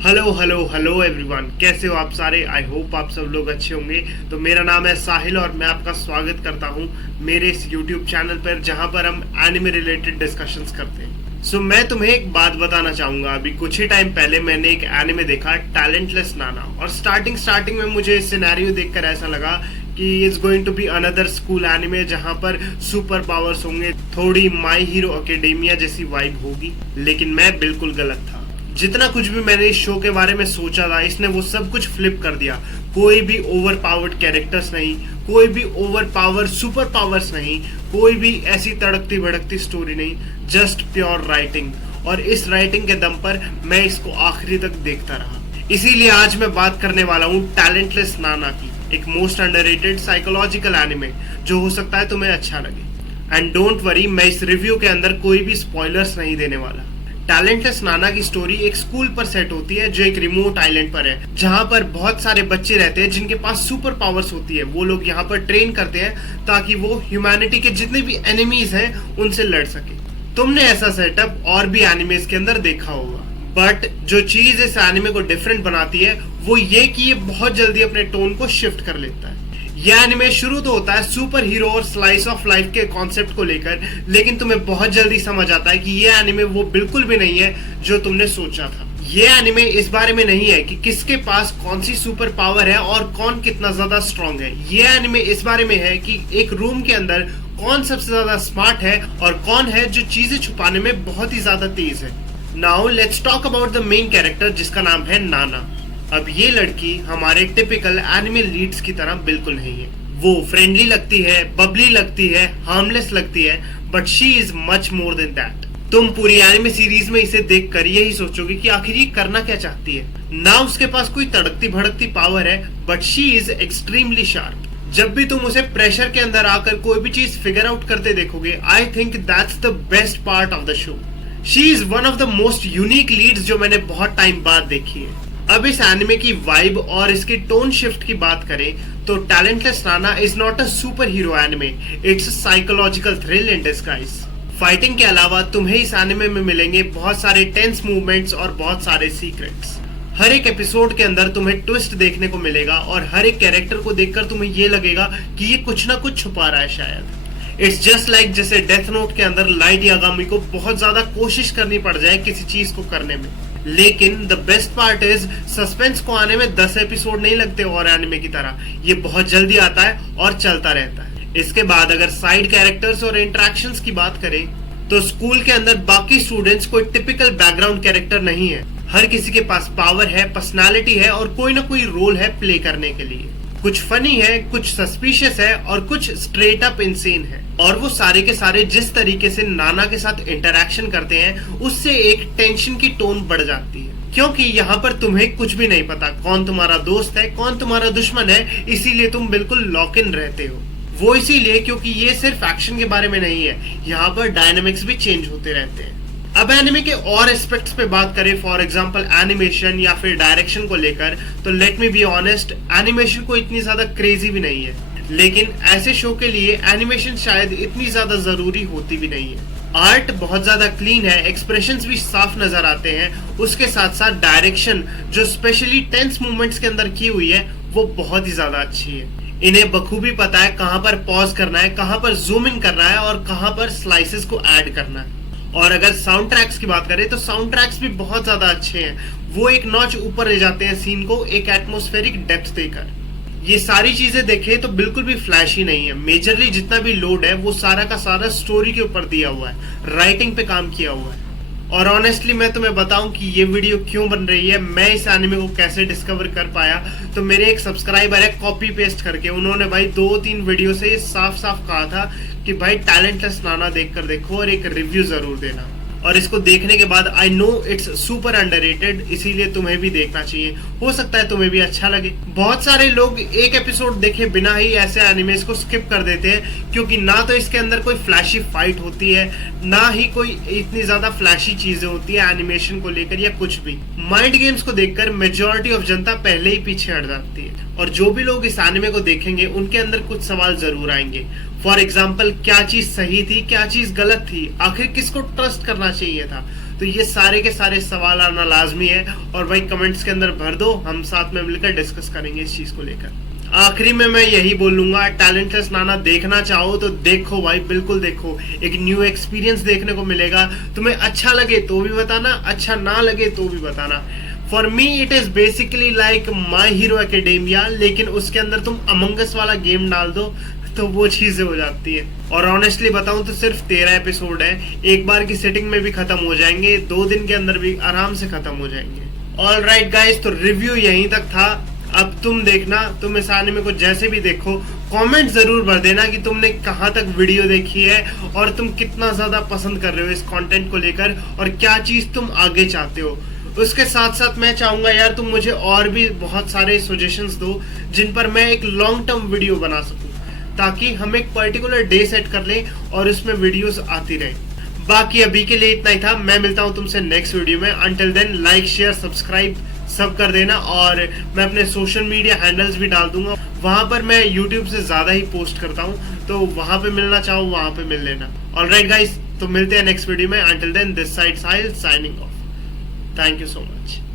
Hello hello hello everyone, कैसे हो आप सारे। आई होप आप सब लोग अच्छे होंगे। तो मेरा नाम है साहिल और मैं आपका स्वागत करता हूं मेरे इस यूट्यूब चैनल पर जहां पर हम एनिमे रिलेटेड डिस्कशंस करते हैं। मैं तुम्हें एक बात बताना चाहूंगा। अभी कुछ ही टाइम पहले मैंने एक एनिमे देखा, टैलेंटलेस नाना, और स्टार्टिंग में मुझे इस सिनेरियो देखकर ऐसा लगा कि it's going to be another school anime जहां पर सुपर पावर्स होंगे, थोड़ी माई हीरो एकेडेमिया जैसी वाइब होगी। लेकिन मैं बिल्कुल गलत था। जितना कुछ भी मैंने इस शो के बारे में सोचा था, इसने वो सब कुछ फ्लिप कर दिया। कोई भी ओवर पावर्ड कैरेक्टर्स नहीं, कोई भी ओवर पावर सुपर पावर्स नहीं, कोई भी ऐसी तड़कती भड़कती स्टोरी नहीं, जस्ट प्योर राइटिंग। और इस राइटिंग के दम पर मैं इसको आखिरी तक देखता रहा। इसीलिए आज मैं बात करने वाला हूँ टैलेंटलेस नाना की, एक मोस्ट अंडररेटेड साइकोलॉजिकल एनिमे जो हो सकता है तुम्हें अच्छा लगे। एंड डोंट वरी, मैं इस रिव्यू के अंदर कोई भी स्पॉयलर्स नहीं देने वाला। टैलेंटलेस नाना की स्टोरी एक स्कूल पर सेट होती है जो एक रिमोट आइलैंड पर है, जहां पर बहुत सारे बच्चे रहते हैं जिनके पास सुपर पावर्स होती है। वो लोग यहाँ पर ट्रेन करते हैं ताकि वो ह्यूमैनिटी के जितने भी एनिमीज हैं उनसे लड़ सके। तुमने ऐसा सेटअप और भी एनिमेज के अंदर देखा होगा, बट जो चीज इस एनिमे को डिफरेंट बनाती है वो ये कि ये बहुत जल्दी अपने टोन को शिफ्ट कर लेता है। यह एनिमे शुरू तो होता है सुपर हीरो और स्लाइस ऑफ लाइफ के कॉन्सेप्ट को लेकर, लेकिन तुम्हें बहुत जल्दी समझ आता है कि यह एनिमे वो बिल्कुल भी नहीं है जो तुमने सोचा था। यह एनिमे इस बारे में नहीं है कि किसके पास कौन सी सुपर पावर है और कौन कितना ज्यादा स्ट्रांग है। यह एनिमे इस बारे में है कि एक रूम के अंदर कौन सबसे ज्यादा स्मार्ट है और कौन है जो चीजें छुपाने में बहुत ही ज्यादा तेज है। Now let's talk about the main character जिसका नाम है नाना। अब ये लड़की हमारे टिपिकल एनिमे लीड्स की तरह बिल्कुल नहीं है। वो फ्रेंडली लगती है, बबली लगती है, हार्मलेस लगती है, but she is much more than that. तुम पूरी एनिमे सीरीज में इसे देखकर यही सोचोगे कि आखिर ये करना क्या चाहती है। ना उसके पास कोई तड़कती भड़कती पावर है, but she is extremely sharp. जब भी तुम उसे प्रेशर के अंदर आकर कोई भी चीज फिगर आउट करते देखोगे, I think that's the best part of the show. She is one of the most unique leads जो मैंने बहुत टाइम बाद देखी है। अब इस एनिमे की वाइब और इसकी टोन शिफ्ट की बात करें तो talentless Nana is not a super hero anime, it's a psychological thrill in disguise. Fighting के अलावा तुम्हें इस एनिमे में मिलेंगे बहुत सारे टेंस मूवमेंट्स और बहुत सारे सीक्रेट्स। हर एक एपिसोड के अंदर तुम्हें ट्विस्ट देखने को मिलेगा और हर एक कैरेक्टर को देखकर तुम्हें ये लगेगा कि ये कुछ ना कुछ छुपा रहा है शायद। इट्स जस्ट लाइक जैसे डेथ नोट के अंदर लाइट यागामी को बहुत ज्यादा कोशिश करनी पड़ जाए किसी चीज को करने में। लेकिन the best part is suspense को आने में 10 एपिसोड नहीं लगते और एनिमे की तरह, ये बहुत जल्दी आता है और चलता रहता है। इसके बाद अगर साइड कैरेक्टर्स और इंटरेक्शंस की बात करें तो स्कूल के अंदर बाकी स्टूडेंट्स कोई टिपिकल बैकग्राउंड कैरेक्टर नहीं है। हर किसी के पास पावर है, पर्सनालिटी है और कोई ना कोई रोल है प्ले करने के लिए। कुछ फनी है, कुछ सस्पिशियस है और कुछ स्ट्रेट अप इंसेन है। और वो सारे के सारे जिस तरीके से नाना के साथ इंटरेक्शन करते हैं उससे एक टेंशन की टोन बढ़ जाती है, क्योंकि यहाँ पर तुम्हें कुछ भी नहीं पता कौन तुम्हारा दोस्त है, कौन तुम्हारा दुश्मन है। इसीलिए तुम बिल्कुल लॉक इन रहते हो। वो इसीलिए क्योंकि ये सिर्फ एक्शन के बारे में नहीं है, यहाँ पर डायनामिक्स भी चेंज होते रहते हैं। अब एनिमे के और एस्पेक्ट्स पे बात करें, फॉर एग्जांपल एनिमेशन या फिर डायरेक्शन को लेकर, तो let me be honest, animation को इतनी ज्यादा क्रेजी भी नहीं है। लेकिन ऐसे शो के लिए एनिमेशन शायद इतनी ज्यादा जरूरी होती भी नहीं है। आर्ट बहुत ज्यादा क्लीन है, एक्सप्रेशंस भी साफ नजर आते हैं। उसके साथ साथ डायरेक्शन जो स्पेशली टेंस मूवमेंट्स के अंदर की हुई है वो बहुत ही ज्यादा अच्छी है। इन्हें बखूबी पता है कहाँ पर पॉज करना है, कहाँ पर जूम इन करना है और कहाँ पर स्लाइसेस को ऐड करना है। और अगर साउंड ट्रैक्स की बात करें तो साउंड ट्रैक्स भी बहुत ज्यादा अच्छे हैं। वो एक नॉच ऊपर ले जाते हैं सीन को एक एटमॉस्फेरिक डेप्थ देकर। ये सारी चीजें देखें तो बिल्कुल भी फ्लैशी नहीं है। मेजरली जितना भी लोड है वो सारा का सारा स्टोरी के ऊपर दिया हुआ है, राइटिंग पे काम किया हुआ है। और ऑनेस्टली मैं तुम्हें बताऊं कि ये वीडियो क्यों बन रही है, मैं इस एनिमे को कैसे डिस्कवर कर पाया, तो मेरे एक सब्सक्राइबर है कॉपी पेस्ट करके, उन्होंने भाई 2-3 वीडियो से साफ साफ कहा था कि भाई टैलेंटलेस नाना देखकर देखो और एक रिव्यू जरूर देना। और इसको देखने के बाद I know it's super underrated, इसीलिए तुम्हें भी देखना चाहिए। हो सकता है तुम्हें भी अच्छा लगे। बहुत सारे लोग एक एपिसोड देखे बिना ही ऐसे एनिमेस को स्किप कर देते हैं, क्योंकि ना तो इसके अंदर कोई फ्लैशी फाइट होती है, ना ही कोई इतनी ज्यादा फ्लैशी चीजें होती है एनिमेशन को लेकर या कुछ भी। माइंड गेम्स को देखकर मेजॉरिटी ऑफ जनता पहले ही पीछे हट जाती है। और जो भी लोग इस एनिमे को देखेंगे उनके अंदर कुछ सवाल जरूर आएंगे। फॉर एग्जाम्पल, क्या चीज सही थी, क्या चीज गलत थी, आखिर किसको ट्रस्ट करना चाहिए था। तो ये सारे के सारे सवाल आना लाजमी है, और भाई कमेंट्स के अंदर भर दो, हम साथ में मिलकर डिस्कस करेंगे इस चीज को लेकर। आखिरी में मैं यही बोलूंगा, टैलेंटलेस नाना देखना चाहो तो देखो भाई, बिल्कुल देखो, एक न्यू एक्सपीरियंस देखने को मिलेगा। तुम्हें अच्छा लगे तो भी बताना, अच्छा ना लगे तो भी बताना। For me it is basically like my hero academia, लेकिन उसके अंदर तुम अमंग अस वाला गेम डाल दो तो वो चीजें हो जाती है। और ऑनेस्टली बताऊं तो सिर्फ 13 एपिसोड है, एक बार की सेटिंग में भी खत्म हो जाएंगे, 2 दिन के अंदर भी आराम से खत्म हो जाएंगे। ऑल राइट गाइज, तो रिव्यू यहीं तक था। अब तुम देखना, तुम इस एनिमे को जैसे भी देखो, कमेंट जरूर भर देना कि तुमने कहाँ तक वीडियो देखी है और तुम कितना ज्यादा पसंद कर रहे हो इस कंटेंट को लेकर, और क्या चीज तुम आगे चाहते हो। उसके साथ साथ मैं चाहूंगा यार तुम मुझे और भी बहुत सारे सजेशंस दो जिन पर मैं एक लॉन्ग टर्म वीडियो बना सकूं, ताकि हम एक पर्टिकुलर डे सेट कर लें और उसमें वीडियोस आती रहे। बाकी अभी के लिए इतना ही था, मैं मिलता हूं तुमसे नेक्स्ट वीडियो में। Until then like share subscribe सब कर देना, और मैं अपने सोशल मीडिया हैंडल्स भी डाल दूंगा, वहां पर मैं यूट्यूब से ज्यादा ही पोस्ट करता हूं, तो वहां पे मिलना चाहो वहां पे मिल लेना। ऑलराइट गाइस, तो मिलते हैं नेक्स्ट वीडियो में। Until then this side Sahil signing off. Thank you so much.